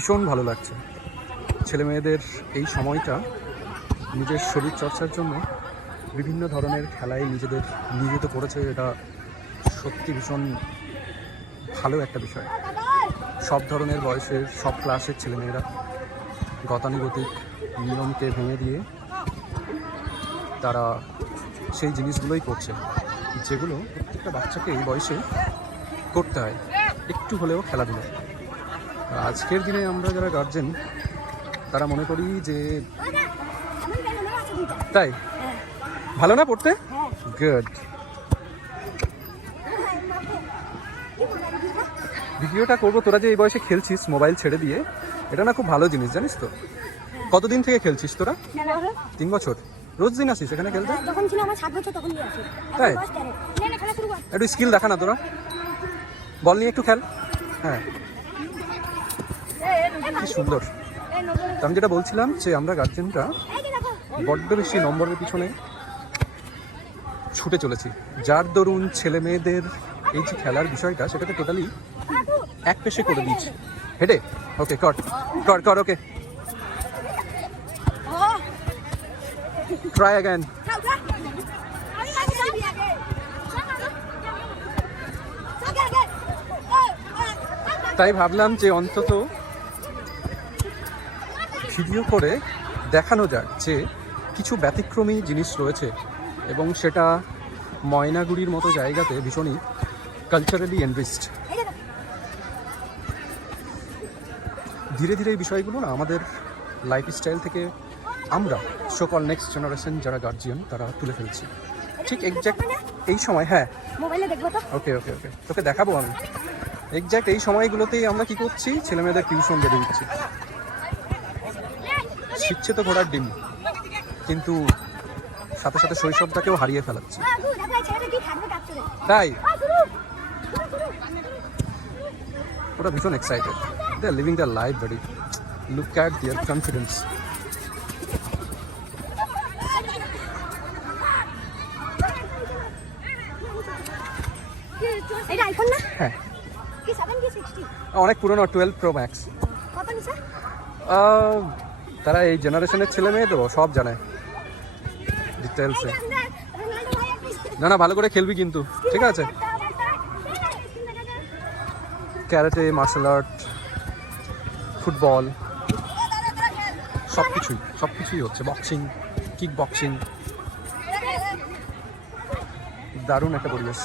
ভীষণ ভালো লাগছে। ছেলে মেয়েদের এই সময়টা নিজের শরীর চর্চার জন্য বিভিন্ন ধরনের খেলায় নিজেদের নিয়োজিত করেছে। এটা সত্যি ভীষণ ভালো একটা বিষয়। সব ধরনের বয়সের সব ক্লাসের ছেলেমেয়েরা গতানুগতিক নিয়মকে ভেঙে দিয়ে তারা সেই জিনিসগুলোই করছে যেগুলো প্রত্যেকটা বাচ্চাকে এই বয়সে করতে হয়, একটু হলেও খেলাধুলা। আজকের দিনে আমরা যারা গার্জেন তারা মনে করি যে তাই ভালো না পড়তে, গুড। ভিডিওটা করবো, তোরা যে এই বয়সে খেলছিস মোবাইল ছেড়ে দিয়ে, এটা না খুব ভালো জিনিস, জানিস তো? কতদিন থেকে খেলছিস তোরা? 3 বছর। রোজ দিন আসিস এখানে খেলতে? যখন ছিল আমার 7 বছর তখন দিয়ে আসি। তাই একটু স্কিল দেখা না তোরা, বল নিয়ে একটু খেল। হ্যাঁ, কি সুন্দর। আমি যেটা বলছিলাম যে আমরা গার্জেনরা বড্ড বেশি নম্বরের পিছনে ছুটে চলেছি, যার দরুন ছেলে মেয়েদের এই যে খেলার বিষয়টা সেটাকে টোটালি এক পেশে করে দিয়েছি। হেডে ওকে, কর কর কর, ওকে ট্রাই অ্যাগেন। তাই ভাবলাম যে অন্তত ভিডিও করে দেখানো যাক যে কিছু ব্যতিক্রমী জিনিস রয়েছে এবং সেটা ময়নাগুড়ির মতো জায়গাতে ভীষণই কালচারালি এনরিচড। ধীরে ধীরে এই বিষয়গুলো না আমাদের লাইফস্টাইল থেকে আমরা সকল নেক্সট জেনারেশন যারা গার্জিয়ান তারা তুলে ফেলছি। ঠিক এক্স্যাক্ট এই সময়, হ্যাঁ মোবাইলে দেখবো তো। ওকে ওকে ওকে, তোকে দেখাবো আমি। এক্স্যাক্ট এই সময়গুলোতেই আমরা কি করছি, ছেলে মেয়েদের টিউশন বেঁধে দিচ্ছি। শিখছে তো ঘোড়ার ডিম, কিন্তু সাথে সাথে শৈশবটাকেও হারিয়ে ফেলাচ্ছে। তাই ওরা ভীষণ excited, they are living their life buddy, look at their confidence. এটা আইফোন না? হ্যাঁ, কি 7 কি 60? অনেক পুরনো, 12 Pro Max। কত নিছে? তারা এই জেনারেশনের ছেলে মেয়ে তো সব জানে ডিটেলসে। না না, ভালো করে খেলবি কিন্তু, ঠিক আছে? ক্যারাটে, মার্শাল আর্ট, ফুটবল, সব কিছুই হচ্ছে। বক্সিং, কিক বক্সিং, দারুণ একটা পরিবেশ।